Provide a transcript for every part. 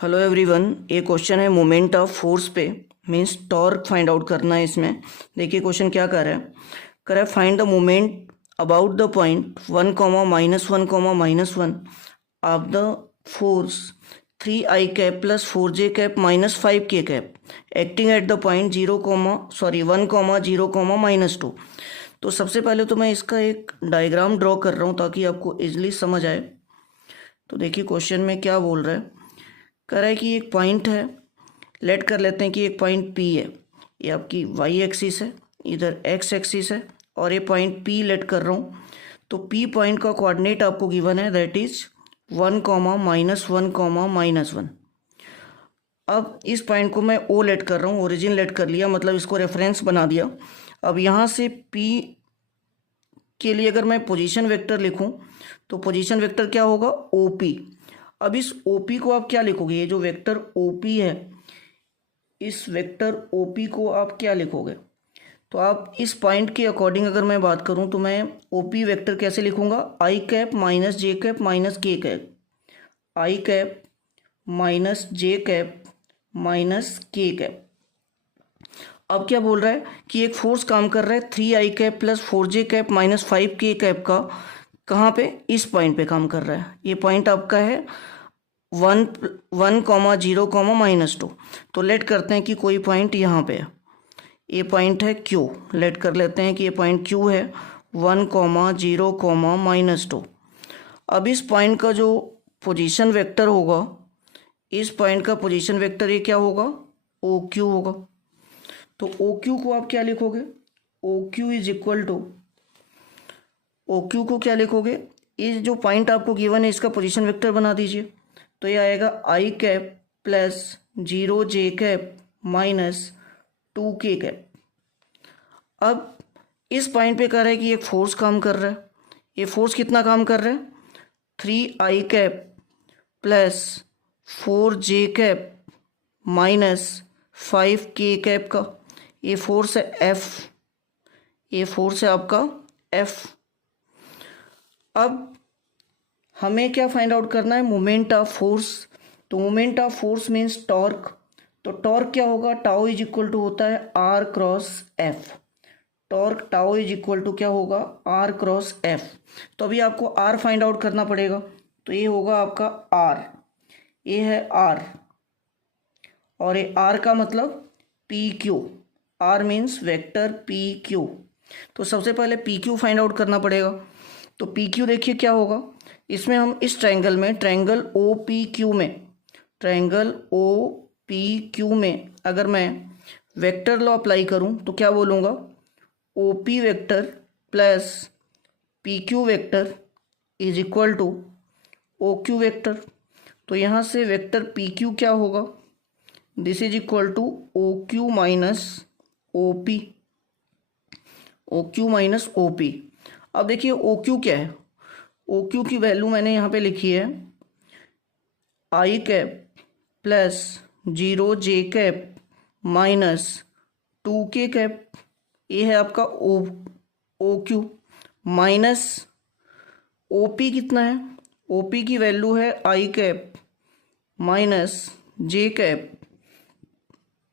Hello everyone, ये question है moment of force पे, मींस टॉर्क फाइंड आउट करना है इसमें। देखिए क्वेश्चन क्या कर रहा है find the moment about the point 1, -1, of the force 3i cap plus 4j cap minus 5k cap acting at the point 1, 0, -2। तो सबसे पहले तो मैं इसका एक डायग्राम ड्रॉ कर रहा हूँ ताकि आपको इजली समझ आए। तो देखिए क्वेश्चन में क्या बोल रहा है, कह रहा है कि एक पॉइंट है, लेट कर लेते हैं कि एक पॉइंट P है, ये आपकी y एक्सिस है, इधर x एक्सिस है, और ये पॉइंट P लेट कर रहा हूँ। तो P पॉइंट का कोऑर्डिनेट आपको गिवन है, दैट इज 1, -1, -1। अब इस पॉइंट को मैं O लेट कर रहा हूँ, ओरिजिन लेट कर लिया, मतलब इसको रेफरेंस बना दिया। अब यहाँ से P के लिए अगर मैं पोजीशन वेक्टर लिखूँ तो पोजीशन वेक्टर क्या होगा, OP। अब इस OP को आप क्या लिखोगे, ये जो वेक्टर OP है, इस वेक्टर OP को आप क्या लिखोगे। तो आप इस पॉइंट के अकॉर्डिंग अगर मैं बात करूं तो मैं OP वेक्टर कैसे लिखूंगा, i cap minus j cap minus k cap, i cap minus j cap minus k cap. अब क्या बोल रहा है कि एक फोर्स काम कर रहा है 3i cap plus 4j cap minus 5k cap का, कहाँ पे, इस पॉइंट पे काम कर रहा है। ये पॉइंट आपका है 1, 0, -2। तो लेट करते हैं कि कोई पॉइंट यहाँ पे है, ये पॉइंट है Q। लेट कर लेते हैं कि ये पॉइंट Q है 1, 0, -2। अब इस पॉइंट का जो पोजीशन वेक्टर होगा, इस पॉइंट का पोजीशन वेक्टर ये क्या होगा, OQ होगा। तो OQ को आप क्या लिखोगे, OQ is equal to, OQ को क्या लिखोगे, ये जो पॉइंट आपको गिवन है इसका पोजीशन वेक्टर बना दीजिए। तो ये आएगा i cap plus 0j cap minus 2k cap. अब इस पॉइंट पे कह रहा है कि एक फोर्स काम कर रहा है, ये फोर्स कितना काम कर रहा है, 3i cap plus 4j cap minus 5k cap का, ये फोर्स है F, ये फोर्स है आपका F। अब हमें क्या फाइंड आउट करना है, मोमेंट ऑफ फोर्स। तो moment of force means torque. तो टॉर्क क्या होगा, टाउ इज इक्वल टू होता है R cross F। Torque tau is equal to क्या होगा, R क्रॉस F। तो अभी आपको R फाइंड आउट करना पड़ेगा। तो ये होगा आपका R, ये है R, और ये R का मतलब PQ। R means vector PQ। तो सबसे पहले PQ फाइंड आउट करना पड़ेगा। तो PQ देखिए क्या होगा, इसमें हम इस ट्रायंगल में, ट्रायंगल OPQ में, ट्रायंगल OPQ में अगर मैं वेक्टर लॉ अप्लाई करूं तो क्या बोलूँगा, OP vector plus PQ vector is equal to OQ vector. तो यहाँ से वेक्टर PQ क्या होगा, this is equal to OQ minus OP, OQ minus OP। अब देखिए OQ क्या है, OQ की वैल्यू मैंने यहाँ पे लिखी है i cap plus 0j cap minus 2k cap, ये है आपका OQ माइनस OP कितना है, OP की वैल्यू है i cap minus j cap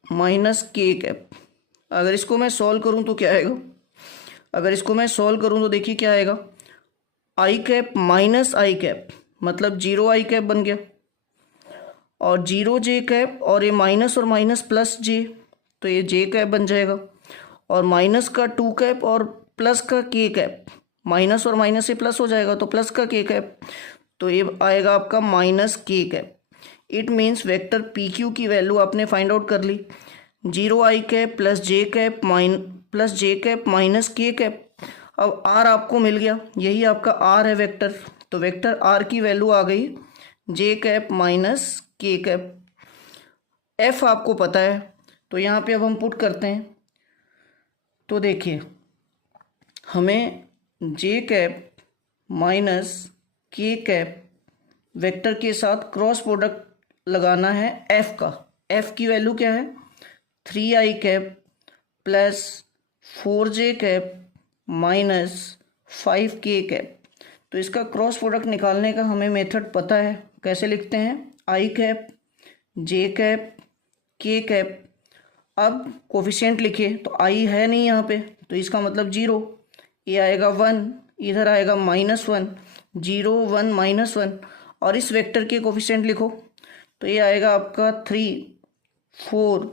minus k cap. अगर इसको मैं सॉल्व करूँ तो क्या आएगा, अगर इसको मैं सॉल्व करूँ तो देखिए क्या आएगा, i cap minus i cap मतलब 0i कैप बन गया, और 0j कैप, और ये माइनस और माइनस प्लस j, तो ये j कैप बन जाएगा, और माइनस का 2 कैप और प्लस का k कैप, माइनस और माइनस से प्लस हो जाएगा तो प्लस का k कैप, तो ये आएगा आपका minus k cap. It means vector PQ की वैल्यू आपने फाइंड आउट कर ली, 0i cap plus j cap minus k cap. अब R आपको मिल गया, यही आपका R है वेक्टर। तो वेक्टर R की वैल्यू आ गई j cap minus k cap. F आपको पता है, तो यहाँ पे अब हम पुट करते हैं। तो देखिए हमें j cap minus k cap vector के साथ क्रॉस प्रोडक्ट लगाना है F का। F की वैल्यू क्या है, 3i cap plus 4j cap minus 5k cap. तो इसका क्रॉस प्रोडक्ट निकालने का हमें मेथड पता है, कैसे लिखते हैं, i कैप जे कैप के कैप। अब कोफिशिएंट लिखे तो आई है नहीं यहाँ पे, तो इसका मतलब 0, ये आएगा 1, इधर आएगा -1, 0 1 -1। और इस वेक्टर के कोफिशिएंट लिखो तो ये आएगा आपका 3 4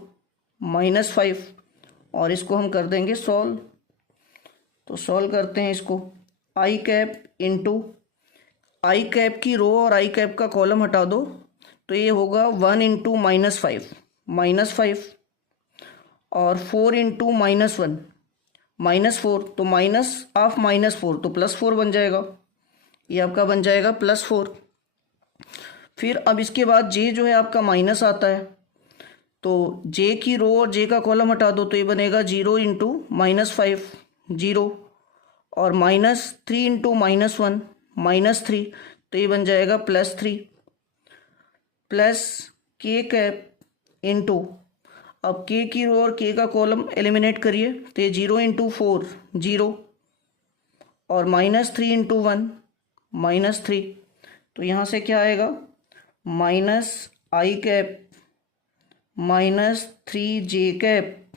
-5, और इसको हम कर देंगे सॉल्व। तो सॉल्व करते हैं इसको। आई कैप इंटू आई कैप की रो और आई कैप का कॉलम हटा दो, तो ये होगा 1 इंटू -5 और 4 इंटू -1 -4, तो माइनस ऑफ -4 तो +4 बन जाएगा, ये आपका बन जाएगा +4। फिर अब इसके बाद जे जो है आपका माइनस आता है, तो जे की रो और जे का कॉलम हटा दो, तो ये बनेगा 0 इंटू -5 0, और -3 इंटू -1 -3, तो ये बन जाएगा +3 प्लस के कैप इंटू, अब के की रो और के का कॉलम एलिमिनेट करिए, तो ये 0 इंटू 4 0, और -3 इंटू 1 -3, तो यहाँ से क्या आएगा -i cap -3j cap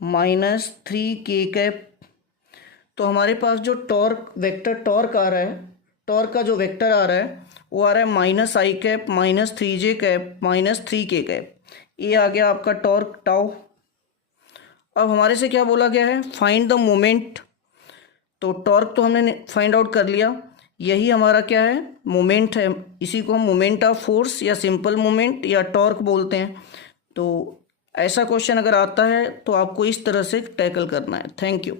-3k cap. तो हमारे पास जो टॉर्क वेक्टर टॉर्क आ रहा है, टॉर्क का जो वेक्टर आ रहा है वो आ रहा है -i cap -3j cap -3k cap. ये आ गया आपका टॉर्क टाउ। अब हमारे से क्या बोला गया है, फाइंड द मोमेंट। तो टॉर्क तो हमने फाइंड आउट कर लिया, यही हमारा क्या है मोमेंट है, इसी को हम मोमेंट ऑफ फोर्स या सिंपल मोमेंट या टॉर्क बोलते हैं। तो ऐसा क्वेश्चन अगर आता है तो आपको इस तरह से टैकल करना है। Thank you.